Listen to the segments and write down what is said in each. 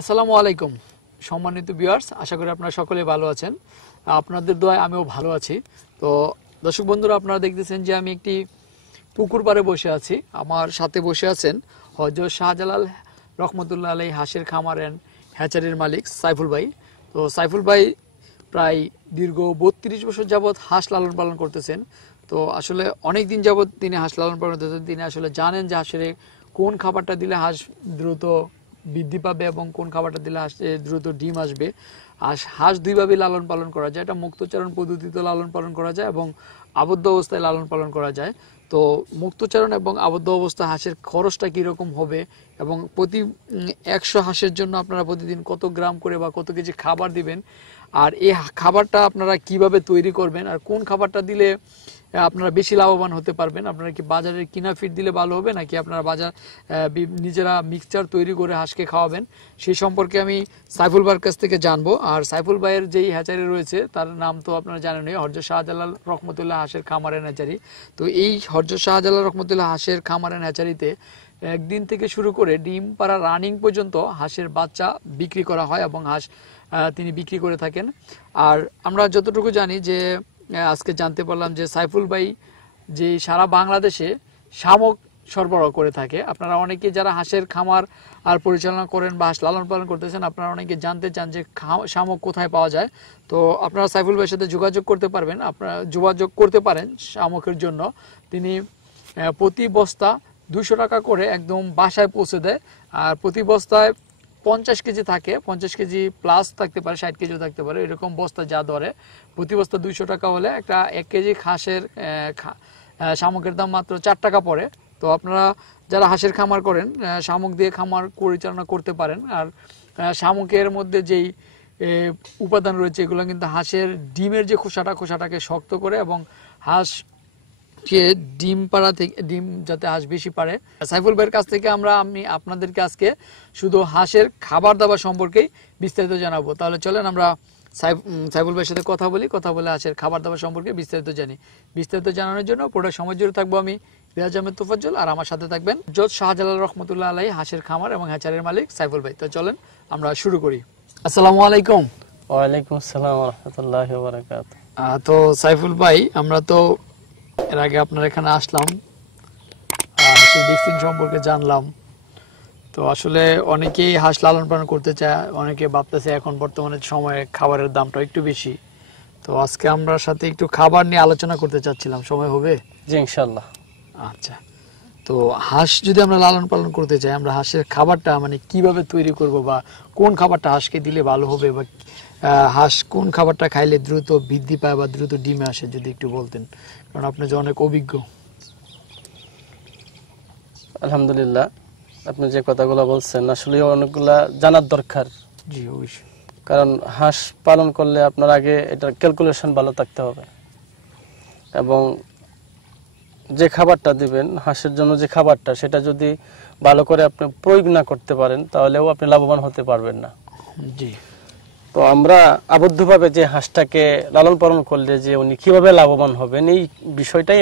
আসসালামু আলাইকুম সম্মানিত ভিউয়ার্স, আশা করি আপনারা সকলে ভালো আছেন। আপনাদের দোয়ায় আমিও ভালো আছি। তো দর্শক বন্ধুরা, আপনারা দেখতেছেন যে আমি একটি পুকুর পাড়ে বসে আছি। আমার সাথে বসে আছেন হযরত শাহজালাল রহমতুল্লাহ আলাইহি হাঁসের খামার এন্ড হ্যাচারির মালিক সাইফুল ভাই। তো সাইফুল ভাই প্রায় দীর্ঘ ৩২ বছর যাবৎ হাঁস লালন পালন করতেছেন। তো আসলে অনেক দিন যাবৎ তিনি হাঁস লালন পালন করতেছেন। তিনি আসলে জানেন যে হাঁসের কোন খাবারটা দিলে হাঁস দ্রুত বৃদ্ধি পাবে এবং কোন খাবারটা দিলে হাঁসে দ্রুত ডিম আসবে। আর হাঁস দুইভাবে লালন পালন করা যায়, এটা মুক্তচারণ পদ্ধতিতে লালন পালন করা যায় এবং আবদ্ধ অবস্থায় লালন পালন করা যায়। তো মুক্তচারণ এবং আবদ্ধ অবস্থা হাঁসের খরচটা কীরকম হবে এবং প্রতি ১০০ হাঁসের জন্য আপনারা প্রতিদিন কত গ্রাম করে বা কত কেজি খাবার দিবেন, আর এই খাবারটা আপনারা কিভাবে তৈরি করবেন, আর কোন খাবারটা দিলে আপনারা বেশি লাভবান হতে পারবেন। আপনারা কি বাজারের কিনা ফিড দিলে ভালো হবে নাকি আপনারা নিজেরা মিক্সচার তৈরি করে হাঁসকে খাওয়াবেন, সেই সম্পর্কে আমি সাইফুল ভাইয়ের কাছ থেকে জানবো। আর সাইফুল ভাইয়ের যেই হ্যাচারি রয়েছে তার নাম তো আপনারা জানেনই, হযরত শাহজালাল রহমতুল্লাহ হাঁসের খামার এন্ড হ্যাচারি। তো এই হযরত শাহজালাল রহমতুল্লাহ হাঁসের খামার এন্ড হ্যাচারিতে একদিন থেকে শুরু করে ডিম পাড়া রানিং পর্যন্ত হাঁসের বাচ্চা বিক্রি করা হয় এবং হাঁস তিনি বিক্রি করে থাকেন। আর আমরা যতটুকু জানি যে আজকে জানতে পারলাম যে সাইফুল ভাই যে সারা বাংলাদেশে শামুক সরবরাহ করে থাকে। আপনারা অনেকে যারা হাঁসের খামার আর পরিচালনা করেন বা হাঁস লালন পালন করতেছেন, আপনারা অনেকে জানতে চান যে শামুক কোথায় পাওয়া যায়। তো আপনারা সাইফুল ভাইয়ের সাথে যোগাযোগ করতে পারবেন, আপনারা যোগাযোগ করতে পারেন শামুকের জন্য। তিনি প্রতি বস্তা 200 টাকা করে একদম বাসায় পৌঁছে দেয়। আর প্রতি বস্তায় 50 কেজি থাকে, 50 কেজি প্লাস থাকতে পারে, 60 কেজিও থাকতে পারে, এরকম বস্তা যা ধরে। প্রতি বস্তা 200 টাকা হলে একটা 1 কেজি হাঁসের শামুকের দাম মাত্র 4 টাকা পড়ে। তো আপনারা যারা হাঁসের খামার করেন, শামুক দিয়ে খামার পরিচালনা করতে পারেন। আর শামুকের মধ্যে যেই উপাদান রয়েছে এগুলো কিন্তু হাঁসের ডিমের যে খোসাটাকে শক্ত করে এবং হাঁস ডিম পাড়া থেকে ডিম যাতে হাঁস বেশি পারে। সাইফুল ভাইয়ের কাছ থেকে আমি আপনাদেরকে আজকে শুধু হাঁসের খাবার দাবার সম্পর্কেই বিস্তারিত জানাবো। তাহলে চলেন আমরা সাইফুল ভাইয়ের সাথে কথা বলে হাঁসের খাবার দাবার সম্পর্কে বিস্তারিত জানি। বিস্তারিত জানানোর জন্য পুরো সময় জুড়ে থাকবো আমি রিয়াজ আহমেদ তোফাজ্জল, আর আমার সাথে থাকবেন হযরত শাহজালাল রহমতুল্লাহ আলাইহি হাঁসের খামার এবং হ্যাচারির মালিক সাইফুল ভাই। তো চলেন আমরা শুরু করি। আসসালামু আলাইকুম। ওয়ালাইকুম আসসালাম ওয়া রাহমাতুল্লাহি ওয়া বারাকাতুহু। তো সাইফুল ভাই, আমরা তো এর আগে আপনার এখানে আসলাম, হাঁসের ভ্যাকসিন সম্পর্কে জানলাম। তো আসলে অনেকেই হাঁস লালন পালন করতে চায়, অনেকে ভাবতেছে এখন বর্তমানে সময়ে খাবারের দামটা একটু বেশি। তো আজকে আমরা সাথে একটু খাবার নিয়ে আলোচনা করতে চাচ্ছিলাম, সময় হবে? জি ইনশাআল্লাহ। আচ্ছা, তো হাঁস যদি আমরা লালন পালন করতে চাই, আমরা হাঁসের খাবারটা মানে কিভাবে তৈরি করব বা কোন খাবারটা হাঁসকে দিলে ভালো হবে, বা হাঁস কোন খাবারটা খাইলে দ্রুত বৃদ্ধি পায় বা দ্রুত ডিমে আসে, যদি একটু বলতেন, কারণ আপনি যে অনেক অভিজ্ঞ। আলহামদুলিল্লাহ, আপনি যে কথাগুলো বলছেন আসলে অনেকগুলা জানার দরকার। জি অবশ্যই। কারণ হাঁস পালন করলে আপনার আগে এটার ক্যালকুলেশন ভালো থাকতে হবে এবং যে খাবারটা দিবেন হাঁসের জন্য, যে খাবারটা সেটা যদি ভালো করে আপনি প্রয়োগ না করতে পারেন তাহলেও আপনি লাভবান হতে পারবেন না। জি। তো আমরা আবদ্ধভাবে যে হাঁসটাকে লালন পালন করলে যে উনি কিভাবে লাভবান হবেন এই বিষয়টাই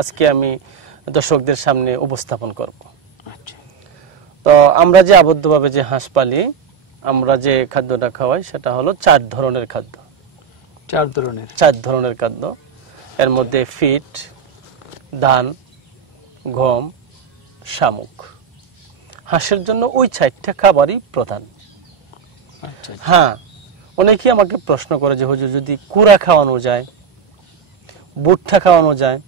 আজকে আমি দর্শকদের সামনে উপস্থাপন করব। তো আমরা যে আবদ্ধভাবে যে হাঁস পালি, আমরা যে খাদ্যটা খাওয়াই সেটা হলো 4 ধরনের খাদ্য। 4 ধরনের খাদ্য। এর মধ্যে ফিড, ধান, গম, শামুক। হাঁসের জন্য ওই 4টা খাবারই প্রধান। হ্যাঁ, অনেকেই আমাকে প্রশ্ন করে যে হুজুর যদি কুড়া খাওয়ানো যায়, ভুট্টা খাওয়ানো যায়,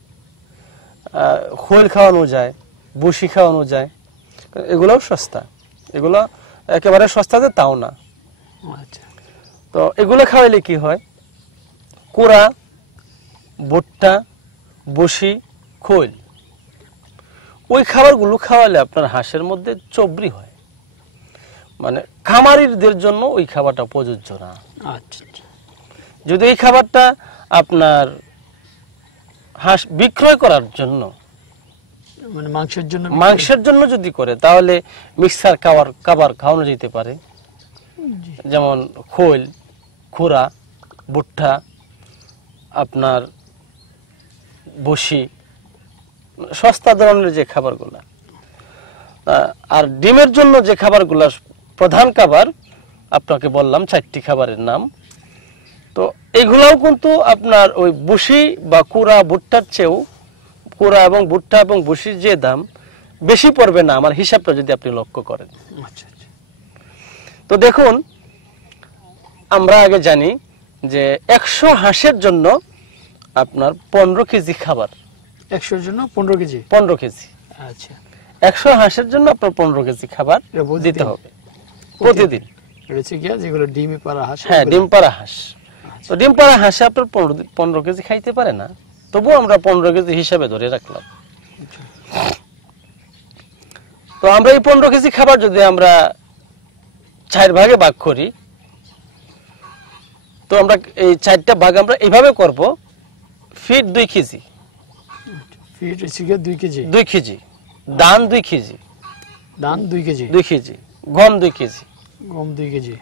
খোল খাওয়ানো যায়, বসি খাওয়ানো যায়, এগুলোও সস্তা। এগুলো একেবারে সস্তাতে তাও না। তো এগুলো খাওয়াইলে কি হয়, কুড়া, ভুট্টা, বসি, খোল, ওই খাবারগুলো খাওয়ালে আপনার হাঁসের মধ্যে চবরি হয়। মানে খামারিদের জন্য ওই খাবারটা প্রযোজ্য না। যদি এই খাবারটা আপনার হাঁস বিক্রয় করার জন্য, মানে মাংসের জন্য যদি করে, তাহলে মিক্সার খাবার খাওয়ানো যেতে পারে। যেমন খোল, খুরা, ভুট্টা, আপনার বসি, সস্তা ধরনের যে খাবারগুলা। আর ডিমের জন্য যে খাবারগুলা প্রধান খাবার আপনাকে বললাম 4টি খাবারের নাম। তো এগুলাও কিন্তু আপনার ওই ভুসি বা কুড়া ভুট্টার চেয়েও কুড়া এবং ভুট্টা এবং ভুসির যে দাম বেশি পড়বে না আমার হিসাবটা যদি আপনি লক্ষ্য করেন। আচ্ছা আচ্ছা। তো দেখুন, আমরা আগে জানি যে 100 হাঁসের জন্য আপনার 15 কেজি খাবার। 100 এর জন্য 15 কেজি। 15 কেজি। আচ্ছা। 100 হাঁসের জন্য আপনার 15 কেজি খাবার এটা প্রতিদিন? দিতে হবে প্রতিদিন। এটা হচ্ছে কি যেগুলো ডিমে পাড়া হাঁস? হ্যাঁ, ডিম পাড়া হাঁস। তো ডিম পাড়া হাঁসে আপনার 15 কেজি খাইতে পারে না, তবুও আমরা 15 কেজি হিসাবে ধরে রাখলাম। তো আমরা এই 15 কেজি খাবার যদি আমরা 4 ভাগে ভাগ করি, তো আমরা এই 4টা ভাগ আমরা এইভাবে করব। ফিট 2 কেজি, ফিট হচ্ছে কি 2 কেজি। 2 কেজি ধান, 2 কেজি ধান 2 কেজি। 2 কেজি গম, 2 কেজি গম 2 কেজি।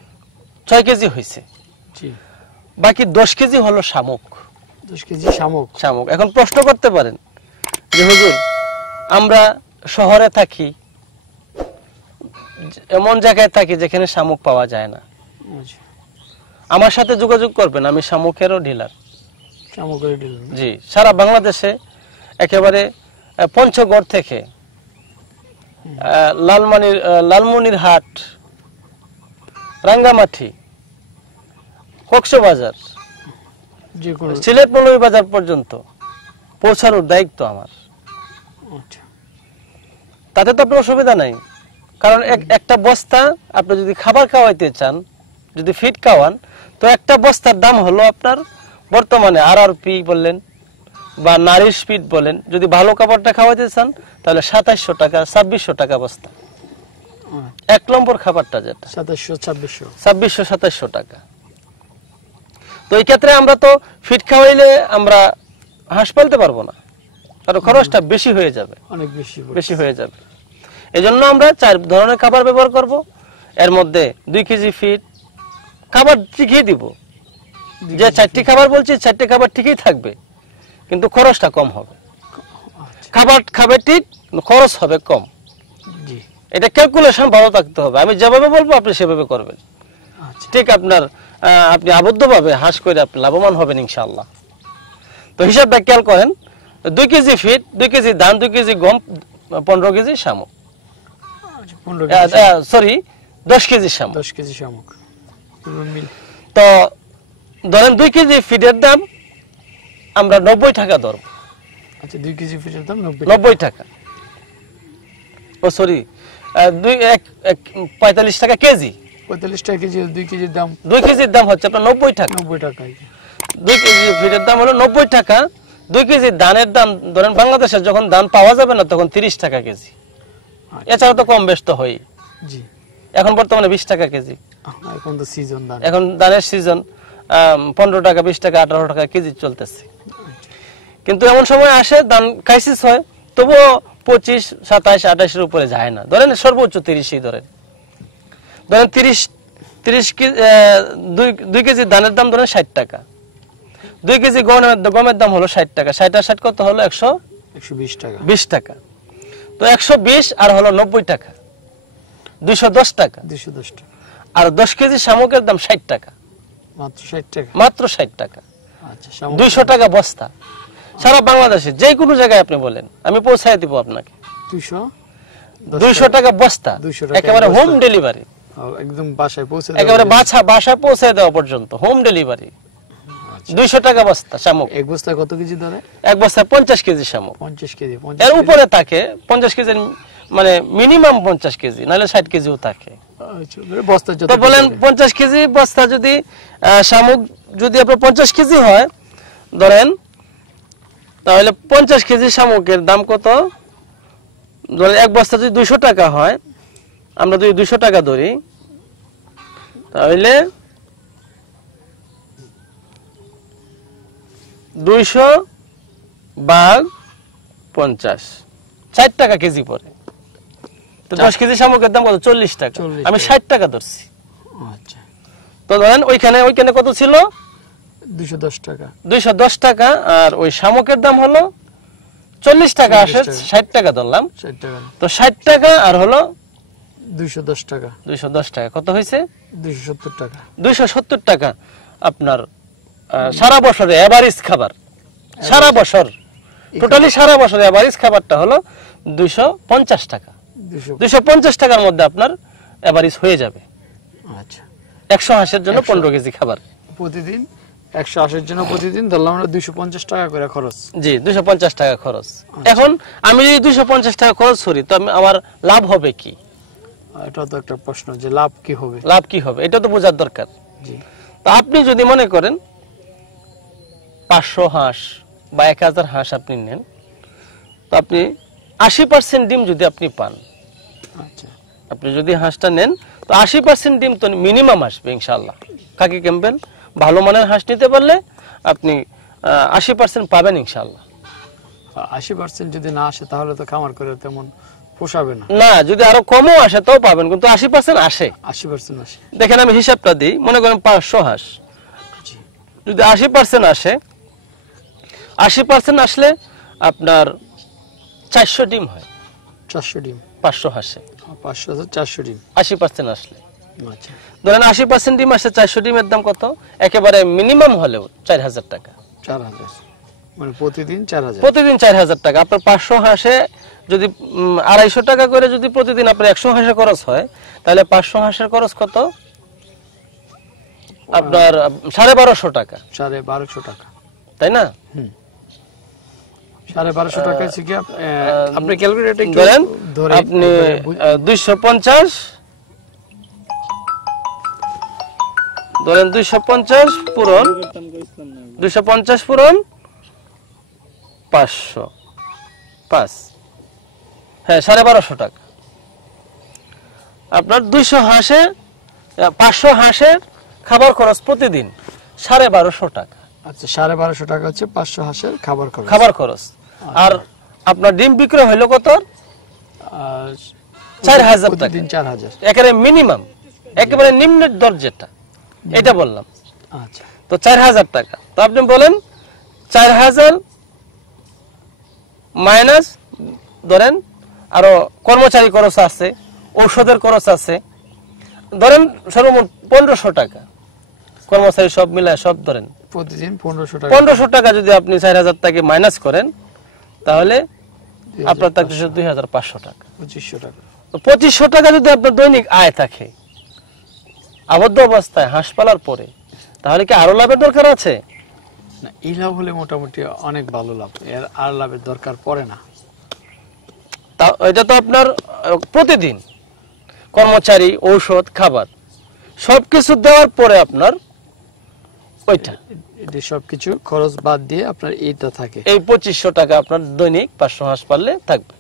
6 কেজি হয়েছে। জি। বাকি 10 কেজি হলো শামুক। 10 কেজি শামুক। শামুক। এখন প্রশ্ন করতে পারেন যে হুজুর, আমরা শহরে থাকি, এমন জায়গায় থাকি যেখানে শামুক পাওয়া যায় না, আচ্ছা। আমার সাথে যোগাযোগ করবেন, আমি শামুকেরও ডিলার। শামুকের ডিল। জি, সারা বাংলাদেশে একেবারে পঞ্চগড় থেকে লালমনিরহাট, রাঙ্গামাটি, কক্সবাজার, যে কোনো। সিলেট মৌলভীবাজার পর্যন্ত পৌঁছানোর দায়িত্ব আমার। আচ্ছা। তাতে তো আপনার অসুবিধা নাই, কারণ একটা বস্তা আপনি যদি খাবার খাওয়াইতে চান, যদি ফিট খাওয়ান, তো একটা বস্তার দাম হলো আপনার বর্তমানে RRP বললেন বা নারিশ ফিট বলেন, যদি ভালো খাবারটা খাওয়াইতে চান তাহলে 2700 টাকা, 2600 টাকা বস্তা। 1 নম্বর খাবারটা যেটা 2700, 2600, 2600, 2700 টাকা। তো এই ক্ষেত্রে আমরা তো ফিট খাওয়াইলে আমরা হাঁস পালতে পারবো না, কারণ খরচটা বেশি হয়ে যাবে, অনেক বেশি হয়ে যাবে। এই জন্য আমরা 4 ধরনের খাবার ব্যবহার করব। এর মধ্যে 2 কেজি ফিট খাবার ঠিকই দিব, যে 4টি খাবার বলছি 4টি খাবার ঠিকই থাকবে, কিন্তু খরচটা কম হবে। খাবার খাবে ঠিক, খরচ হবে কম। জি। এটা ক্যালকুলেশন ভালো থাকতে হবে, আমি যেভাবে বলবো আপনি সেভাবে করবেন। আচ্ছা। ঠিক আপনি আবদ্ধভাবে হাঁস করে আপনি লাভবান হবেন ইনশাআল্লাহ। তো হিসাবটা খেয়াল করেন, 2 কেজি ফিট, 2 কেজি ধান, 2 কেজি গম, 15 কেজি শামুক। 15 কেজি। সরি, 10 কেজি শামুক। 10 কেজি শামুক। তো ধরেন 2 কেজি ফিটের দাম আমরা 90 টাকা ধরব। আচ্ছা, 2 কেজি ফিটের দাম 90 টাকা। ও সরি, 45 টাকা কেজি। 45 টাকা কেজি। 2 কেজির দাম, 2 কেজির দাম হচ্ছে আপনার 90 টাকা। 90 টাকা। 2 কেজি ফিটের দাম হলো 90 টাকা। 2 কেজি ধানের দাম ধরেন বাংলাদেশে যখন ধান পাওয়া যাবে না তখন 30 টাকা কেজি। এছাড়া তো কম বেশ তো হয়। জি। এখন বর্তমানে 20 টাকা কেজি। এখন তো সিজন ধান। এখন ধানের সিজন, 15 টাকা, 20 টাকা, 18 টাকা কেজি চলতেছে। কিন্তু এমন সময় আসে ধান ক্রাইসিস হয়, তবুও 25, 27, 28 এর উপরে যায় না। ধরেন সর্বোচ্চ 30ই ধরেন 30 2 কেজি ধানের দাম ধরেন 60 টাকা। 2 কেজি গমের দাম হলো 60 টাকা। 60 আর 60 কত হলো? 120 টাকা। 20 টাকা। তো 120 আর হলো 90 টাকা, 210 টাকা। 210 টাকা। আর 10 কেজি শামুকের দাম 60 টাকা। মাত্র 60 টাকা। মাত্র 60 টাকা। আচ্ছা, শামুক 200 টাকা বস্তা। সারা বাংলাদেশে যে কোনো জায়গায় আপনি বলেন, আমি পৌঁছায় দিব আপনাকে। 200 টাকা বস্তা, 200 টাকা একেবারে হোম ডেলিভারি। একদম বাসায় পৌঁছে দেওয়া। একেবারে বাসায় পৌঁছে দেওয়া পর্যন্ত হোম ডেলিভারি। 200 টাকা বস্তা শামুক। এক বস্তায় কত কেজি ধরে? এক বস্তায় 50 কেজি শামুক। 50 কেজি। এর উপরে থাকে 50 কেজি, মানে মিনিমাম 50 কেজি, নাহলে 60 কেজিও থাকে। আচ্ছা, বস্তা যত। তো বলেন 50 কেজি বস্তা যদি শামুক যদি আপনার 50 কেজি হয় ধরেন, তাহলে 50 কেজি শামুকের দাম কত? ধরেন এক বস্তা যদি 200 টাকা হয়, আমরা যদি 200 টাকা ধরি, তাহলে 200 ভাগ 50, 60 টাকা কেজি পড়ে। তো 10 কেজি শামুকের দাম কত? 40 টাকা। আমি 60 টাকা ধরছি। আচ্ছা। তো ধরেন ওইখানে কত ছিল? 210 টাকা। 210 টাকা। আর ওই শামুকের দাম হলো 40 টাকা। আসে 60 টাকা ধরলাম। 60 টাকা। তো 60 টাকা আর হলো 210 টাকা। 210 টাকা কত হয়েছে? 270 টাকা। 270 টাকা আপনার সারা বছরে এভারেজ খাবার, সারা বছর টোটালি সারা বছরে এভারেজ খাবারটা হলো 250 টাকা। 250 টাকার মধ্যে আপনার এভারেজ হয়ে যাবে। আচ্ছা, 100 হাঁসের জন্য 15 কেজি খাবার প্রতিদিন 180 এর জন্য প্রতিদিন ধরলাম আমরা 250 টাকা করে খরচ। জি, 250 টাকা খরচ। এখন আমি যদি 250 টাকা খরচ করি তো আমার লাভ হবে কি? এটা তো একটা প্রশ্ন যে লাভ কি হবে। লাভ কি হবে এটা তো বোঝার দরকার। জি, তো আপনি যদি মনে করেন 500 হাঁস বা 1000 হাঁস আপনি নেন, তো আপনি 80% ডিম যদি আপনি পান, আচ্ছা, আপনি যদি হাঁসটা নেন তো 80% ডিম তো মিনিমাম আসবে ইনশাআল্লাহ। খাকি ক্যাম্পবেল ভালো মানের হাঁস নিতে পারলে আপনি 80% পাবেন ইনশাআল্লাহ। 80% যদি না আসে তাহলে তো খামার করে তেমন পোষাবে না। না, যদি আরো কমও আসে তাও পাবেন, কিন্তু 80% আসে। 80% আসে। দেখেন আমি হিসাবটা দিই, মনে করেন 500 হাঁস, জি, যদি 80% আসে, 80% আসলে আপনার 400 ডিম হয় 400 ডিম। 500 হাঁসে 500 400 ডিম। 80% আসলে। আচ্ছা, ধরেন 80% ডিম আসে, 400 ডিমের দাম কত? একেবারে মিনিমাম হলেও 4000 টাকা। 4000 মানে প্রতিদিন 4000। প্রতিদিন 4000 টাকা। আপনার 500 হাঁসে যদি 250 টাকা করে যদি প্রতিদিন আপনার 100 হাঁসের খরচ হয়, তাহলে 500 হাঁসের খরচ কত? আপনার 1250 টাকা। 1250 টাকা, তাই না? 1250 টাকা আছে কি আপনি ক্যালকুলেটর একটু ধরেন ধরে আপনি 250 ধরেন 250 পূরণ 250 পূরণ 500 5, হ্যাঁ 1250 টাকা। আপনার 200 হাঁসে 500 হাঁসের খাবার খরচ প্রতিদিন 1250 টাকা। আচ্ছা, 1250 টাকা হচ্ছে 500 হাঁসের খাবার খরচ। খাবার খরচ। আর আপনার ডিম বিক্রয় হলো কত? 4000 টাকা। প্রতিদিন 4000। একেবারে মিনিমাম, একেবারে নিম্নের দর যেটা, এটা বললাম। আচ্ছা, তো 4000 টাকা। তো আপনি বলেন 4000 মাইনাস ধরেন আরো কর্মচারী খরচ আছে, ঔষধের খরচ আছে, ধরেন সর্বমোট 1500 টাকা। কর্মচারী সব মিলায় সব ধরেন প্রতিদিন 1500 টাকা। 1500 টাকা যদি আপনি 4000 টাকা মাইনাস করেন তাহলে আপনার থাকতেছে 2500 টাকা। 2500 টাকা। তো 2500 টাকা যদি আপনার দৈনিক আয় থাকে আবদ্ধ অবস্থায় হাঁস পালার পরে, তাহলে কি আরো লাভের দরকার আছে? না, এই লাভ হলে মোটামুটি অনেক ভালো লাভ, এর আর লাভের দরকার পড়ে না। তা এটা তো আপনার প্রতিদিন কর্মচারী, ঔষধ, খাবার সবকিছু দেওয়ার পরে আপনার ওইটা, এটা সবকিছু খরচ বাদ দিয়ে আপনার এইটা থাকে। এই 2500 টাকা আপনার দৈনিক 500 হাঁস পারলে থাকবে।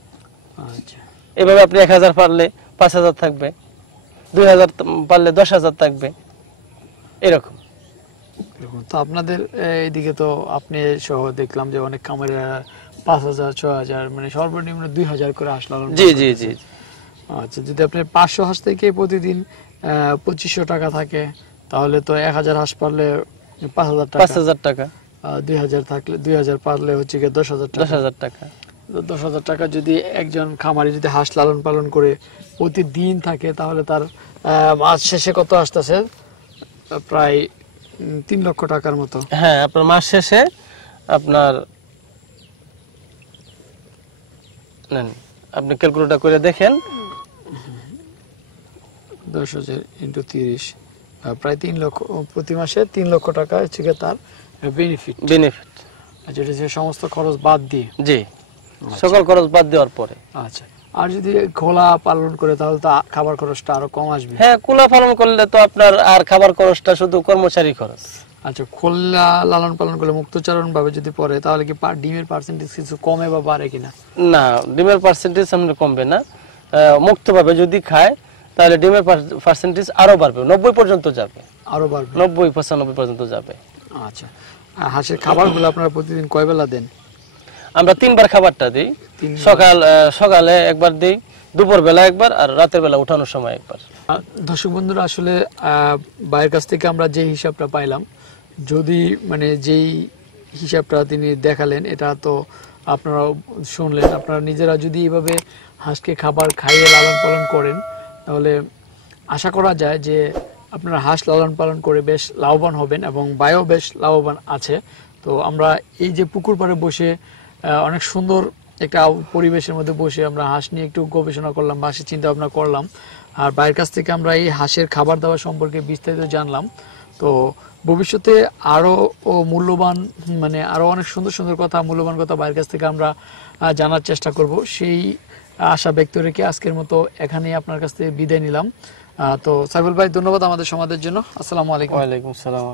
আচ্ছা, এভাবে আপনি 1000 পারলে 5000 থাকবে, 2000 পারলে 10000 থাকবে, এরকম। তো আপনাদের এইদিকে তো আপনি সহ দেখলাম যে অনেক খামারে 5000 6000 মানে সর্বনিম্ন 2000 করে হাঁস লালন। জি জি জি। আচ্ছা, যদি আপনি 500 হাঁস থেকে প্রতিদিন 2500 টাকা থাকে, তাহলে তো 1000 হাঁস পারলে 5000 টাকা। 5000 টাকা। 2000 থাকলে 2000 পারলে হচ্ছে গিয়ে 10000 টাকা। 10000 টাকা। 10000 টাকা যদি একজন খামারি যদি হাঁস লালন পালন করে প্রতিদিন থাকে, তাহলে তার মাস শেষে কত আসতেছে? প্রায় 3 লক্ষ টাকার মতো। হ্যাঁ, আপনার মাস শেষে আপনার নেন, আপনি ক্যালকুলেটর করে দেখেন। 10,000 × 30 প্রায় 3 লক্ষ, প্রতি মাসে 3 লক্ষ টাকা হচ্ছে গিয়ে তার বেনিফিট। আচ্ছা, এটা যে সমস্ত খরচ বাদ দিয়ে। জি, সকল খরচ বাদ দেওয়ার পরে। আচ্ছা, আর যদি খোলা পালন করে তাহলে তো খাবার খরচটা আরো কম আসবে। হ্যাঁ, খোলা পালন করলে তো আপনার আর খাবার খরচটা শুধু কর্মচারী খরচ। আচ্ছা, খোলা লালন পালন করলে মুক্তচারণ ভাবে যদি পড়ে, তাহলে কি ডিমের পার্সেন্টেজ কিছু কমে বা বাড়ে কিনা? না, ডিমের পার্সেন্টেজ সামনে কমবে না। মুক্তভাবে যদি খায় তাহলে ডিমের পার্সেন্টেজ আরো বাড়বে, 90 পর্যন্ত যাবে। আরো বাড়বে 90-95 পর্যন্ত যাবে। আচ্ছা, আর হাঁসের খাবারগুলো আপনারা প্রতিদিন কয় বেলা দেন? আমরা 3 বার খাবারটা দিই। সকালে একবার দিই, দুপুর বেলা একবার, আর রাতের বেলা উঠানোর সময় একবার। দর্শক বন্ধুরা, আসলে ভাইয়ের কাছ থেকে আমরা যে হিসাবটা পাইলাম, যদি মানে যেই হিসাবটা তিনি দেখালেন, এটা তো আপনারা শুনলেন। আপনারা নিজেরা যদি এইভাবে হাঁসকে খাবার খাইয়ে লালন পালন করেন, তাহলে আশা করা যায় যে আপনারা হাঁস লালন পালন করে বেশ লাভবান হবেন এবং বায়ও বেশ লাভবান আছে। তো আমরা এই যে পুকুর পাড়ে বসে অনেক সুন্দর একটা পরিবেশের মধ্যে বসে আমরা হাঁস নিয়ে একটু গবেষণা করলাম বা হাঁসের চিন্তা ভাবনা করলাম, আর ভাইয়ের কাছ থেকে আমরা এই হাঁসের খাবার দাবার সম্পর্কে বিস্তারিত জানলাম। তো ভবিষ্যতে আরো মূল্যবান মানে আরো অনেক সুন্দর সুন্দর কথা, মূল্যবান কথা ভাইয়ের কাছ থেকে আমরা জানার চেষ্টা করব। সেই আশা ব্যক্ত রেখে আজকের মতো এখানেই আপনার কাছ থেকে বিদায় নিলাম। তো সাইফুল ভাই, ধন্যবাদ আমাদের সমাজের জন্য। আসসালামু আলাইকুম। ওয়ালাইকুম আসসালাম।